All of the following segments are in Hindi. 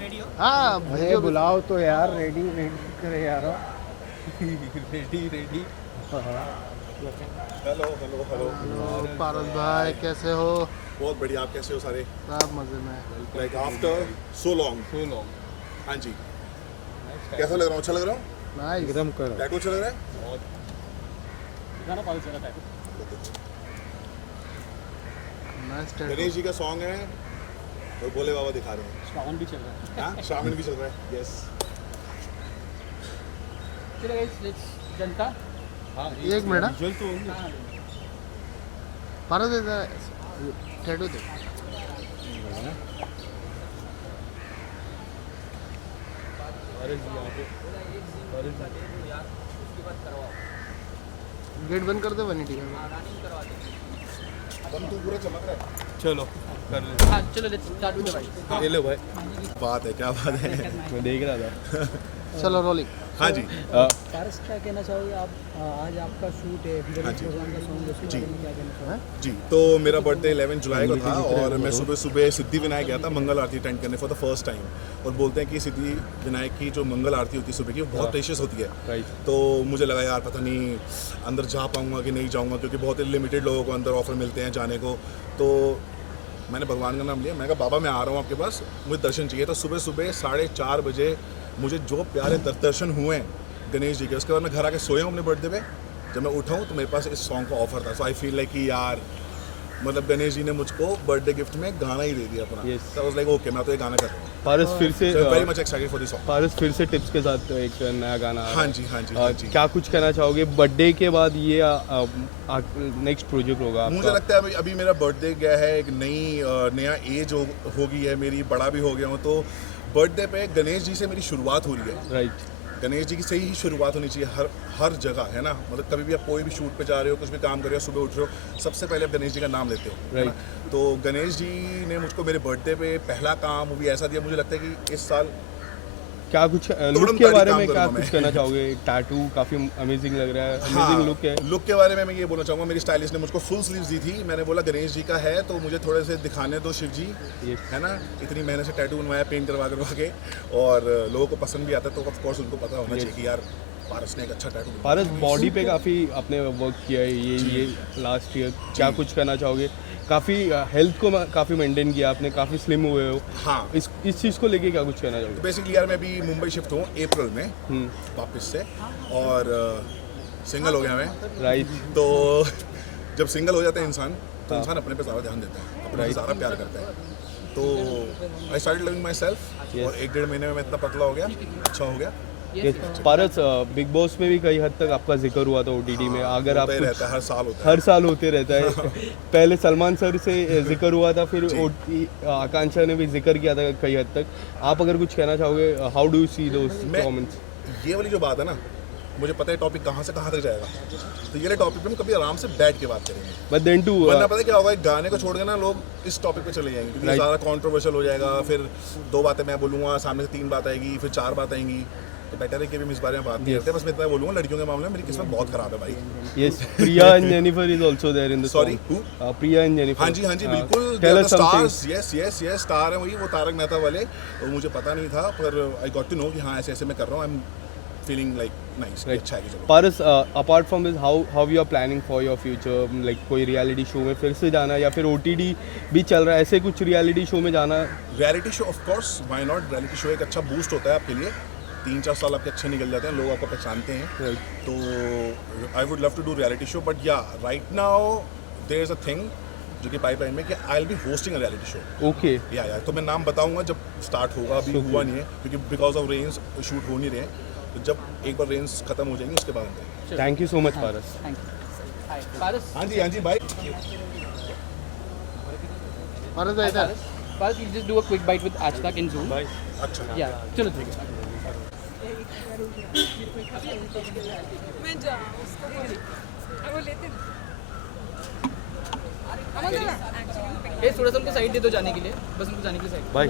हाँ अरे बुलाओ तो यार, रेडी रेडी करे यार। Ready ready. Hello hello hello. Hello Paras भाई, कैसे हो? बहुत बढ़िया, आप कैसे हो सारे? सब मजे में। Like after so long. So long. हाँ जी, कैसा लग रहा हूँ? अच्छा लग रहा हूँ? नाइस। एकदम करो। टैटू अच्छा लग रहा है? Nice tattoo. गणेश जी का सॉन्ग है और भोले बाबा दिखा रहे हैं। श्रावण भी चल रहा है। हाँ, श्रावण भी चल रहा है। यस। चलो गाइस, लेट्स जनता। एक मिनट हाँ। विजुअल तो होंगे। पारस ऐसा टैटू दे। गेट बंद कर दे वनीटी का। तुम पूरा चमक रहा है। चलो कर ले। हाँ चलो लेट्स स्टार्ट विद द भाई। ले लो भाई। बात है, क्या बात है। मैं देख रहा था। चलो रोलिंग। हाँ जी। पारस क्या कहना चाहोगे आप? आज आपका शूट है, हाँ जी। भगवान का सॉन्ग, उसके जी। बारे में क्या कहना चाहोगे? जी, तो मेरा बर्थडे 11 जुलाई को था और मैं सुबह सुबह सिद्धि विनायक गया था मंगल आरती अटेंड करने फॉर द फर्स्ट टाइम। और बोलते हैं कि सिद्धि विनायक की जो मंगल आरती होती है सुबह की, वो बहुत प्रेशियस होती है। तो मुझे लगा यार पता नहीं अंदर जा पाऊँगा कि नहीं जाऊँगा, क्योंकि बहुत ही लिमिटेड लोगों को अंदर ऑफर मिलते हैं जाने को। तो मैंने भगवान का नाम लिया, मैं कहा बाबा मैं आ रहा हूँ आपके पास, मुझे दर्शन चाहिए। तो सुबह सुबह 4:30 बजे मुझे जो प्यारे दर्शन हुए हैं गणेश जी के, उसके बाद मैं घर आके सोया हूँ अपने बर्थडे पे। जब मैं उठा हूँ तो मेरे पास इस सॉन्ग का ऑफर था। सो आई फील लाइक कि यार मतलब गणेश जी ने मुझको बर्थडे गिफ्ट में गाना ही दे दिया अपना। Yes. तो आई वाज लाइक ओके, मैं तो ये गाना कर रहा हूँ। पारस फिर से very much excited for this song. Paras फिर से टिप्स के साथ एक नया गाना आ रहा हाँ है। जी हाँ जी हाँ जी। क्या कुछ कहना चाहोगे बर्थडे के बाद? ये नेक्स्ट प्रोजेक्ट होगा मुझे आपका? लगता है अभी मेरा बर्थडे गया है, एक नया एज हो गई है मेरी, बड़ा भी हो गया हूँ। तो बर्थडे पे गणेश जी से मेरी शुरुआत हो रही है। राइट। गणेश जी की से ही शुरुआत होनी चाहिए हर जगह, है ना। मतलब कभी भी आप कोई भी शूट पे जा रहे हो, कुछ भी काम कर रहे हो, सुबह उठ रहे हो, सबसे पहले आप गणेश जी का नाम लेते हो, है ना? तो गणेश जी ने मुझको मेरे बर्थडे पे पहला काम वो भी ऐसा दिया, मुझे लगता है कि इस साल क्या कुछ लुक के बारे में क्या कुछ कहना चाहोगे? टैटू काफी अमेजिंग लग रहा है, अमेजिंग लुक है। लुक के बारे में मैं ये बोलना चाहूँगा, मेरी स्टाइलिस्ट ने मुझको फुल स्लीव्स दी थी। मैंने बोला गणेश जी का है तो मुझे थोड़े से दिखाने दो शिव जी, Yes. है ना। इतनी मेहनत से टैटू बनवाया, पेंट करवा के, और लोगों को पसंद भी आता है। तो ऑफ कोर्स उनको पता होना चाहिए कि यार पारस ने एक अच्छा टैटू बनवाया। पारस बॉडी पे काफी आपने वर्क किया है ये लास्ट ईयर। क्या कुछ कहना चाहोगे? काफी हेल्थ को काफी मेंटेन किया आपने, काफी स्लिम हुए हो। हाँ, इस चीज को लेके क्या कुछ कहना तो चाहोगे? बेसिकली यार मैं अभी मुंबई शिफ्ट हूँ अप्रैल में वापस से, और सिंगल हो गया मैं। राइट। तो जब सिंगल हो जाता है इंसान तो इंसान अपने पे ज़्यादा ध्यान देता है, अपने पे ज़्यादा प्यार करता है। तो I started loving my self, और 1-1.5 महीने में मैं इतना पतला हो गया, अच्छा हो गया। पारस बिग बॉस में भी कई हद तक आपका जिक्र हुआ था ओटीटी में। अगर आप होता ही कुछ रहता है, हर साल होता है। हर साल होते रहता है। पहले सलमान सर से जिक्र हुआ था, फिर आकांक्षा ने भी जिक्र किया था कई हद तक। आप अगर कुछ कहना चाहोगे, how do you see those comments? ये वाली जो बात है ना, मुझे पता है टॉपिक कहाँ से कहाँ तक जाएगा। तो ये टॉपिक पे हम कभी आराम से बैठ के बात करेंगे। बट देन टू वरना पता है क्या होगा, एक गाने को छोड़ के ना लोग इस टॉपिक पे चले जाएंगे, क्योंकि Right. ज़्यादा कंट्रोवर्शियल हो जाएगा। फिर 2 बातें मैं बोलूँगा, सामने से 3 बात आएगी, फिर 4 बात आएंगी। तो बेटर है कि हम इस बारे में बात नहीं करते। बस मैं इतना बोलूँगा, लड़कियों के मामले में मेरी किस्मत बहुत खराब है भाई। Yes, Priya and Jennifer is also there in the Sorry, who? Priya and Jennifer. हाँ जी बिल्कुल, Tell us something. Stars. Yes star है वही, वो तारक मेहता वाले। तो मुझे पता नहीं था, पर आई गॉट टू नो कि हाँ ऐसे मैं कर रहा हूँ। I am feeling like nice, अच्छा है कि चलो। Paras, apart from this how you are planning for your future? Like कोई रियलिटी शो में फिर से जाना, या फिर ओटीटी भी चल रहा है, ऐसे कुछ रियलिटी शो में जाना? Reality show off course, why not. Reality show एक अच्छा बूस्ट होता है आपके लिए। 3-4 साल आपके अच्छे निकल जाते हैं, लोग आपको पहचानते हैं। तो I would love to do reality show, but yeah right now there is a thing जो कि पाइपलाइन में, कि I will be hosting a reality show. Okay. या तो मैं नाम बताऊंगा जब स्टार्ट होगा, अभी हुआ नहीं है क्योंकि बिकॉज ऑफ रेंज शूट हो नहीं रहे हैं। तो जब एक बार रेंज खत्म हो जाएंगी उसके बाद हम करेंगे। Thank you so much Paras. Thank you. Hi Paras. हाँ जी भाई। पारस Hi, Paras. Paras, we'll just do a quick bite with Ashtak in Zoom. अच्छा Yeah, चलो ठीक है। मैं जाऊँ उसको बोली वो लेते एक्चुअली ये थोड़ा सा उनको साइड दे दो जाने के लिए, बस उनको जाने के लिए साइड। बाय।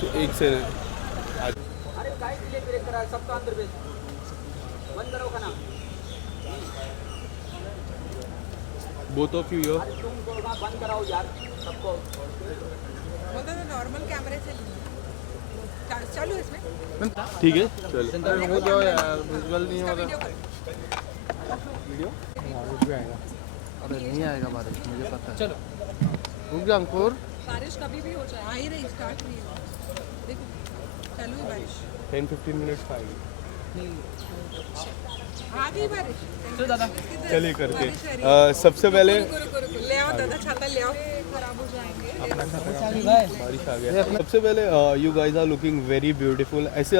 तो एक से अरे काय के लिए ब्रेक करा, सबका अंदर भेज बंद करो खाना। Both of you here. तुम बंद कराओ यार सबको। बोलते तो नॉर्मल कैमरे से ली चालू है इसमें ठीक है चलो हो जाओ यार, विजुअल नहीं हो वीडियो रहा। कर बारिश भी आएगा। अरे नहीं आएगा बारिश, मुझे पता है। चलो रुक जा अंकुर। बारिश कभी भी हो जाए आ ही रही स्टार्ट नहीं हुआ देखो चालू है बारिश 10-15 मिनट्स आएगी आ गई बारिश चलिए करते बारिश आ रही हैं। सबसे पहले रुको ले आओ दादा छाता ले आओ खराब हो जाएंगे बारिश आ गया सबसे पहले you guys are looking very beautiful ऐसे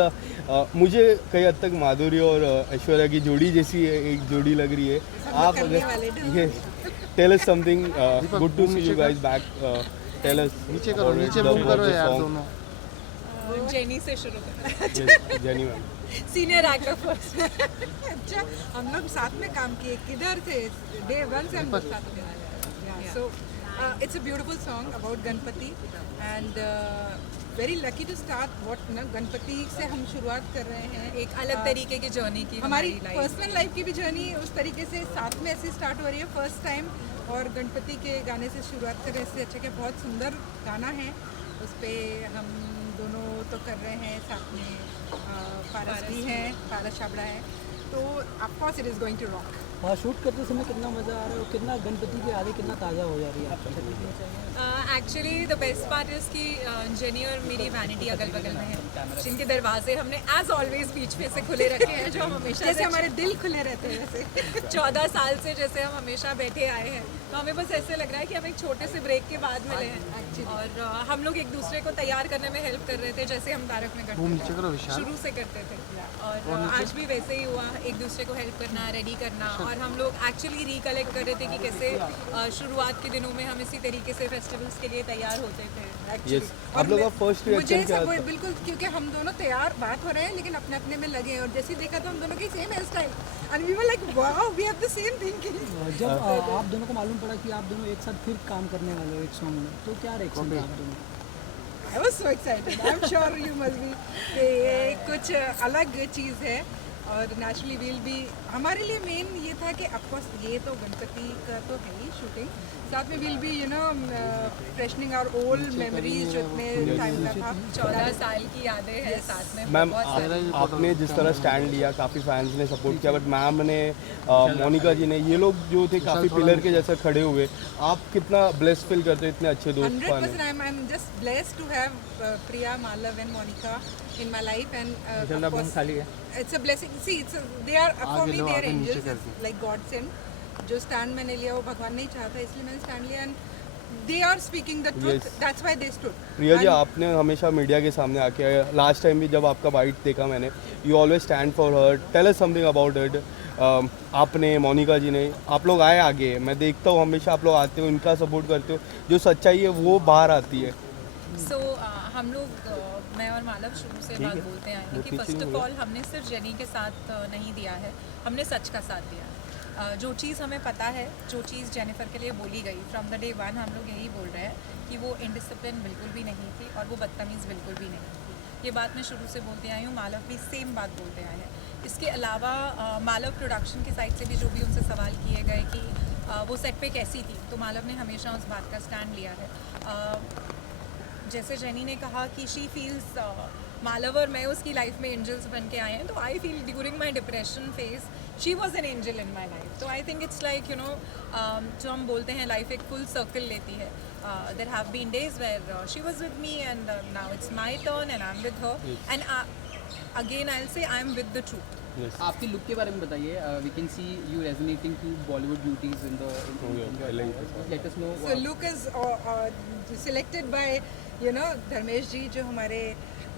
मुझे कई हद तक माधुरी और ऐश्वर्या की जोड़ी जैसी एक जोड़ी लग रही है आप अगर ये tell us something good to see you guys back tell us नीचे करो, नीचे मूव करो यार दोनों। जेनी से शुरू करते jenny ma'am senior actor first अच्छा हम लोग साथ में काम किए किधर थे डे वन से हम लोग साथ में so it's a beautiful song about Ganpati and very lucky to start what ना गणपति से हम शुरुआत कर रहे हैं एक अलग तरीके की जर्नी की हमारी पर्सनल लाइफ की भी जर्नी उस तरीके से साथ में ऐसे स्टार्ट हो रही है फर्स्ट टाइम और गणपति के गाने से शुरुआत कर रहे हैं इससे अच्छा कि बहुत सुंदर गाना है उस पर हम दोनों तो कर रहे हैं साथ में पारस भी हैं पारस छाबड़ा है तो of course it is going to rock हाँ शूट करते समय कितना मज़ा आ रहा है और कितना गणपति की यादें कितना ताज़ा हो जा रही है आपके साथ actually the best part is कि जेनी और मेरी वैनिटी अगल बगल में है जिनके दरवाजे हमने एज ऑलवेज बीच में से खुले रखे हैं जो हम हमेशा जैसे हमारे दिल खुले रहते हैं वैसे 14 साल से जैसे हम हमेशा बैठे आए हैं तो हमें बस ऐसे लग रहा है कि हम एक छोटे से ब्रेक के बाद मिले हैं और हम लोग एक दूसरे को तैयार करने में हेल्प कर रहे थे जैसे हम तारक में करते थे शुरू से करते थे और आज भी वैसे ही हुआ एक दूसरे को हेल्प करना रेडी करना और हम लोग एक्चुअली रिकलेक्ट कर रहे थे कि कैसे शुरुआत के दिनों में हम इसी तरीके से फेस्टिवल्स के लिए तैयार होते थे यस आप लोग का फर्स्ट मुझे रिएक्शन क्या सब था बिल्कुल क्योंकि हम दोनों तैयार बात हो रहे हैं लेकिन अपने अपने में लगे हैं और जैसे ही देखा तो हम दोनों की same hair style and we were like wow we have the same thinking जब आप दोनों को मालूम पड़ा कि आप दोनों एक साथ फिर काम करने वाले हो एक सॉन्ग में तो क्या रिएक्शन था आप दोनों I was so excited I am sure you must be कि ये कुछ अलग चीज़ है और नेचुरली विल भी हमारे लिए मेन ये था कि ऑफकोर्स ये तो गणपति का तो है ही शूटिंग साथ में will be you know freshening our old memories जो इतने टाइम का था 14 साल की यादें हैं साथ में मैम बहुत सारी। आपने जिस तरह स्टैंड लिया काफ़ी फैंस ने सपोर्ट किया बट मैम ने मोनिका जी ने ये लोग जो थे काफ़ी पिलर के जैसे खड़े हुए आप कितना ब्लेस फील करते हो इतने अच्छे दोस्त 100% पाने I'm just blessed to have Priya, Malav and Monica in my life and of course it's a blessing. See, they are for me they are angels like God sent. जो स्टैंड मैंने लिया वो भगवान नहीं चाहता इसलिए मैंने स्टैंड लिया and they are speaking the truth that's why they stood Priya ji आपने हमेशा मीडिया के सामने आके लास्ट टाइम भी जब आपका बाइट देखा मैंने you always stand for her tell us something about it आपने मोनिका जी ने आप लोग आए आगे मैं देखता हूँ हमेशा आप लोग आते हो इनका सपोर्ट करते हो जो सच्चाई है वो बाहर आती है सो हम लोग मैं और मालव शुरू से बात बोलते आए हैं कि फर्स्ट ऑफ ऑल हमने सिर्फ जेनी के साथ नहीं दिया है हमने सच का साथ दिया है जो चीज़ हमें पता है जो चीज़ जेनिफर के लिए बोली गई फ्रॉम द डे वन हम लोग यही बोल रहे हैं कि वो इनडिसिप्लिन बिल्कुल भी नहीं थी और वो बदतमीज़ बिल्कुल भी नहीं थी ये बात मैं शुरू से बोलते आई हूँ मालव भी सेम बात बोलते आए हैं इसके अलावा मालव प्रोडक्शन की साइड से भी जो भी उनसे सवाल किए गए कि वो सेट पे कैसी थी तो मालव ने हमेशा उस बात का स्टैंड लिया है जैसे जेनी ने कहा कि शी फील्स मालव और मैं उसकी लाइफ में एंजल्स बन के आए हैं तो I feel during my depression phase she was an angel in my life तो I think it's like you know जो हम बोलते हैं लाइफ एक फुल सर्कल लेती है there have been days where she was with me and now it's my turn and I am with her and again I will say I am with the truth आपके लुक के बारे में बताइए we can see you resonating to Bollywood beauties in the let us know so look is selected by you know Dharmesh ji जो हमारे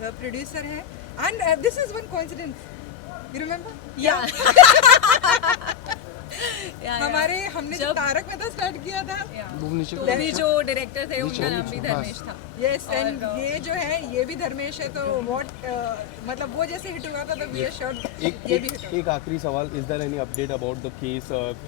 प्रोड्यूसर हैं and this is one coincidence you remember या हमारे हमने जो तारक में था स्टार्ट किया था तो भी जो डायरेक्टर थे उनका नाम भी धर्मेश था यस एंड ये जो है ये भी धर्मेश है तो व्हाट मतलब वो जैसे हिट हुआ था तो वी आर श्योर ये भी हिट एक आखिरी सवाल is there any update about the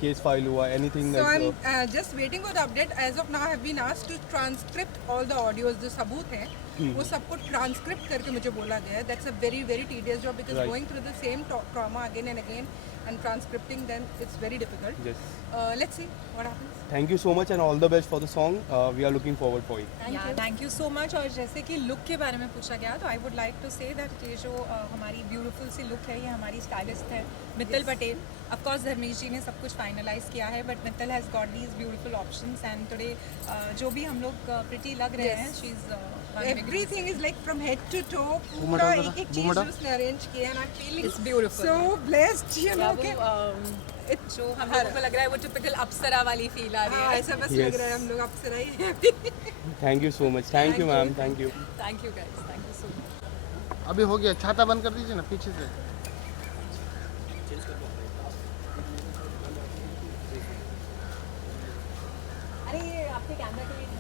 case file हुआ anything so I am just waiting for the update as of now have been asked to transcript all the audios जो सबूत हैं वो सबको ट्रांसक्रिप्ट करके मुझे बोला गया है that's a very very tedious job because going through the same trauma again and again and transcripting them, it's very difficult. Yes. Let's see what happens. Thank you so much and all the best for the song. We are looking forward for it. Thank you so much. और जैसे कि लुक के बारे में पूछा गया तो I would like to say that ये जो हमारी ब्यूटीफुल सी लुक है ये हमारी स्टाइलिस्ट है मित्तल पटेल। ऑफ कोर्स धर्मेश जी ने सब कुछ फाइनलाइज किया है but Mittal has got these beautiful options and today जो भी हम लोग प्रिटी लग रहे हैं she is Everything is like from head to toe. पूरा एक चीज़ उसने arrange किया and I'm feeling It's beautiful. so blessed, you know. वो जो हम लोगों को लग रहा है वो टिपिकल अप्सरा वाली फील आ रही हाँ है। ऐसा बस Yes. लग रहा है हम लोग अप्सरा ही हैं। Thank you so much. Thank you ma'am. Thank you. Thank you guys, thank you so much. अभी हो गया, छाता बंद कर दीजिए ना पीछे से। अरे ये आपके कैमरा के लिए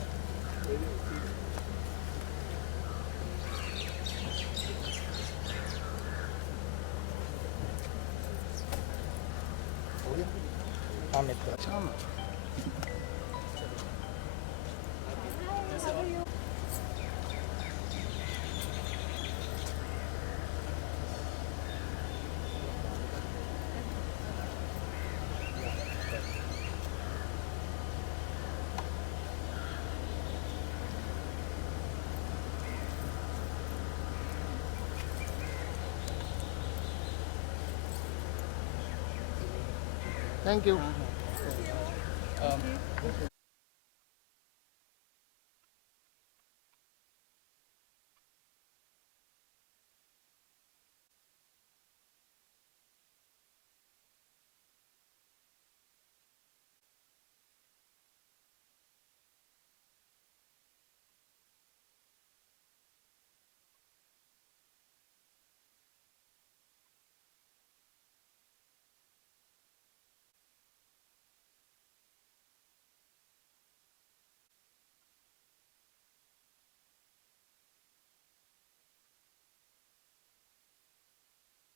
थैंक यू।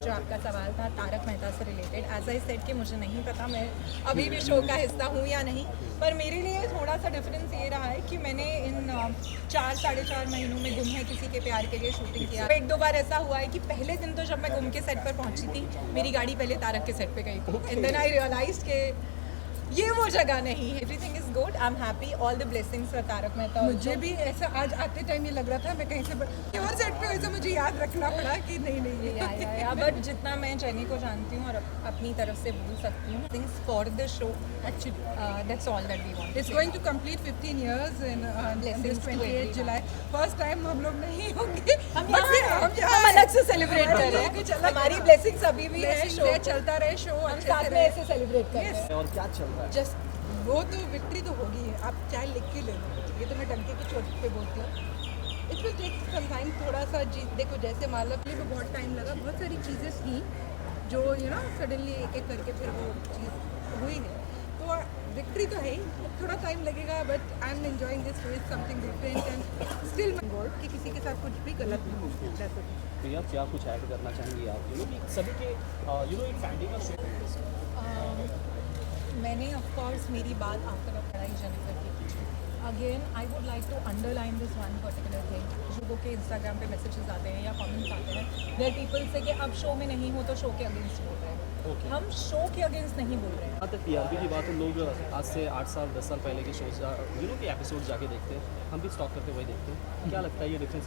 जो आपका सवाल था तारक मेहता से रिलेटेड, एज आई सेड कि मुझे नहीं पता मैं अभी भी शो का हिस्सा हूँ या नहीं, पर मेरे लिए थोड़ा सा डिफरेंस ये रहा है कि मैंने इन 4-4.5 महीनों में गुम है किसी के प्यार के लिए शूटिंग किया। एक दो बार ऐसा हुआ है कि पहले दिन तो जब मैं गुम के सेट पर पहुँची थी मेरी गाड़ी पहले तारक के सेट पे गई थी एंड देन आई रियलाइज के ये वो जगह नहीं है। Everything is good, I am happy, all the blessings for Tarak Mehta. मुझे भी ऐसा आज आते टाइम ये लग रहा था मैं कहीं से और सेट पे वैसे मुझे याद रखना पड़ा कि नहीं बट जितना मैं जेनी को जानती हूँ और अपनी तरफ से बोल सकती हूँ things for the show actually that's all that we want. It's going to complete 15 years in this 28 July. First time हम लोग नहीं होंगे but फिर हम अलग से सेलिब्रेट कर रहे हैं, हमारी ब्लेसिंग्स अभी भी है, शो चलता रहे शो हम साथ में ऐसे सेलिब्रेट कर रहे हैं। और क्या चल रहा है? जस्ट वो तो विक्ट्री तो होगी है, आप चाहे लिख के ले लो, ये तो मैं डंके की चोट पे बोलती हूँ। It will take some time, थोड़ा सा देखो जैसे मालव के लिए भी बहुत टाइम लगा, बहुत सारी चीज़ें थी जो यू नो सडनली एक एक करके फिर वो चीज़ हुई है, तो विक्ट्री तो है ही, थोड़ा टाइम लगेगा but I am enjoying this with something different and still gold कि किसी के साथ कुछ भी गलत नहीं हो सकता। भैया क्या कुछ ऐड करना चाहेंगी आप, यू नो कि सभी के यू नो एक फैमिली का शो। मैंने ऑफ कोर्स मेरी बात आफ्टर पढ़ाई जेनिफर की की। Again I would like to underline this one particular thing. लोगों के इंस्टाग्राम पे मैसेजेस आते हैं या कमेंट्स आते हैं देयर पीपल से कि अब शो में नहीं हो तो शो के अगेंस्ट बोल रहे हैं। हम शो के अगेंस्ट नहीं बोल रहे हैं। जहाँ तक टीआरपी की बात है, लोग आज से 8 साल 10 साल पहले के शोज यू नो के एपिसोड जाके देखते हैं, हम भी स्टॉक करते हुए देखते हैं। क्या लगता है ये डिफरेंस?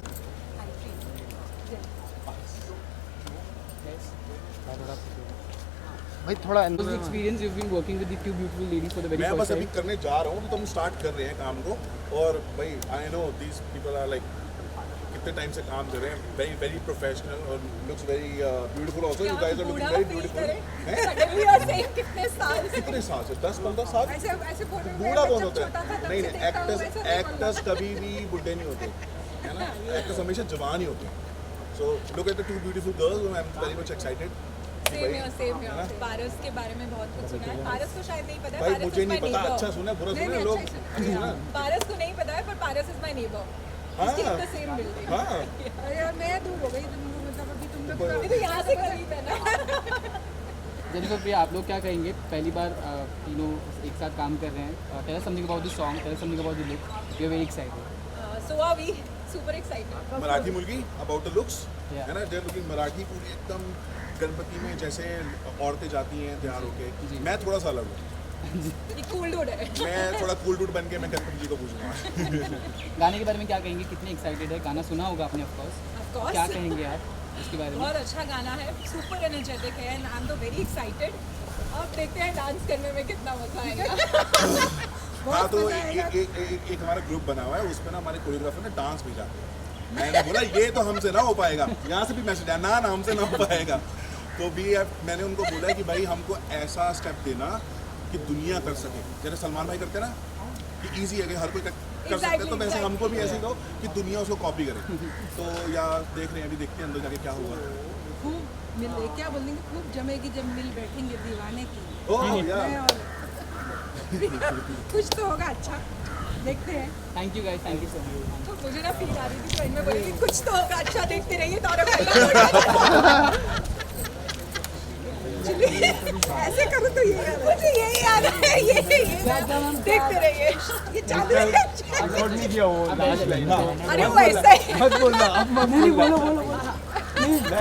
भाई थोड़ा What's the experience you've been working with the two beautiful ladies for the very मैं first बस अभी time? करने जा रहा हूँ, तो हम स्टार्ट कर रहे हैं काम को। और भाई I know these people are like कितने टाइम से काम कर रहे हैं, वेरी वेरी प्रोफेशनल और looks very beautiful also. You guys are looking very beautiful. Suddenly और सेम कितने साल से कितने साल से? 10-15 साल। ऐसे ऐसे फोटो बूढ़ा कौन होता है? नहीं एक्टर्स कभी भी बुढ़े नहीं होते, है ना? एक्टर्स हमेशा जवान ही होते हैं। So look at the two beautiful girls, I am very much excited. Same यार पारस के बारे में बहुत कुछ सुना है। पारस को शायद नहीं पता है, भाई पारस मुझे is नहीं my पता, neighbor। अच्छा सुना बुरा सुना लोग, अच्छा सुना। पारस को नहीं पता है पर पारस इज माय नेबर। हाँ। The same building. हाँ अरे यार मैं दूर हो गई तुम लोग, मतलब अभी तुम लोग ये तो यहाँ से करीब है ना। जेनिफर प्रिया, आप लोग क्या कहेंगे? पहली बार तीनों एक साथ काम कर रहे हैं। Tell us something about the song, tell us something about the look. We are very excited. So are we. Super excited. Marathi मुलगी अबाउट द लुक्स है ना, दे लुकिंग मराठी पूरी एकदम गणपति में जैसे औरतें जाती हैं तैयार होके। मैं थोड़ा सा अलग हूँ, ये कूल डूड है। मैं थोड़ा कूल डूड बन के मैं गणपति जी को पूछूंगा। गाने के बारे में क्या कहेंगे, कितने एक्साइटेड है? गाना सुना होगा आपने ऑफ कोर्स, क्या कहेंगे आप इसके बारे में? बहुत अच्छा गाना है, सुपर एनर्जेटिक है एंड आई एम तो वेरी एक्साइटेड। अब देखते हैं डांस करने में कितना मजा आएगा। हाँ, तो एक हमारा ग्रुप बना हुआ है, उस पर ना हमारे कोरियोग्राफर ने डांस भेजा। मैंने बोला ये तो हमसे ना हो पाएगा, यहाँ से भी मैसेज आया ना हमसे ना हो पाएगा। तो भी मैंने उनको बोला कि भाई हमको ऐसा स्टेप देना कि दुनिया कर सके, जैसे सलमान भाई करते ना कि इजी है कि हर कोई कर सकता है, तो वैसे हमको भी ऐसे कहो कि दुनिया उसको कॉपी करे। तो या देख रहे हैं, अभी देखते हैं अंदर जाके क्या हुआ। खूब मिल क्या बोलेंगे, खूब जमेगी जब मिल बैठेंगे दीवाने की। ओह कुछ तो होगा अच्छा, देखते हैं। Thank you guys, thank you so much. तो मुझे ना फील आ रही थी, तो इनमें बोलेगी कुछ तो होगा अच्छा, देखते रहिए तो ऐसे करूँ तो ये मुझे यही आ रहा है, ये देखते रहिए, ये चालू है। अरे वो ऐसा ही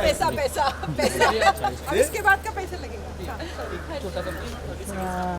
पैसा पैसा पैसा, अब इसके बाद का पैसा लगेगा। छोटा सा